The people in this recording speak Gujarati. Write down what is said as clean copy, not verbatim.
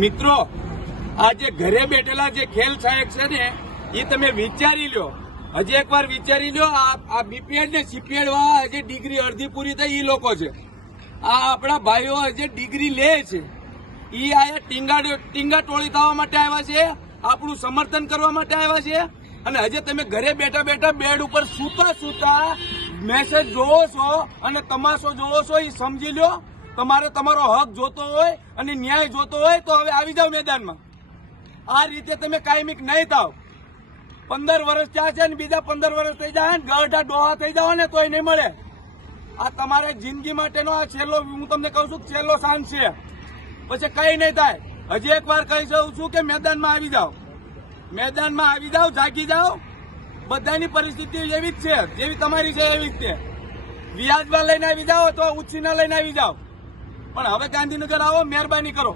મિત્રો, આ જે ઘરે બેઠેલા જે ખેલ સહાયક છે ને એ તમે વિચારી લો, હજી એકવાર વિચારી લો. આ બીપીએડ ને સીપીએડ વાળા હજી ડિગ્રી અડધી પૂરી થઈ એ લોકો છે. આ આપણા ભાઈઓ હજી ડિગ્રી લે છે. એ આયા ટીંગા ટોળી થવા માટે આવ્યા છે, આપણું સમર્થન કરવા માટે આવ્યા છે. અને હજી તમે ઘરે બેઠા બેઠા બેડ ઉપર સૂતા મેસેજ જોવો છો અને તમાશો જોવો છો. એ સમજી લો, તમારે તમારો હક જોતો હોય અને ન્યાય જોતો હોય તો હવે આવી જાવ મેદાનમાં. આ રીતે તમે કાયમિક નહીં થાવ. 15 વર્ષ ત્યાં છે ને બીજા 15 વર્ષ થઈ જાય ને ગઢા ડોહા થઈ જાવ ને તોય નહીં મળે. આ તમારે જિંદગી માટેનો આ છેલ્લો, હું તમને કહું છું છેલ્લો ચાન્સ છે. પછી કઈ નહીં થાય. હજી એક વાર કહી શકું છું કે મેદાનમાં આવી જાઓ, મેદાનમાં આવી જાઓ, જાગી જાઓ. બધાની પરિસ્થિતિ એવી જ છે, જેવી તમારી છે એવી જ છે. વ્યાજમાં લઈને આવી જાઓ અથવા ઉછીના લઈને આવી જાઓ, પણ હવે ગાંધીનગર આવો, મહેરબાની કરો.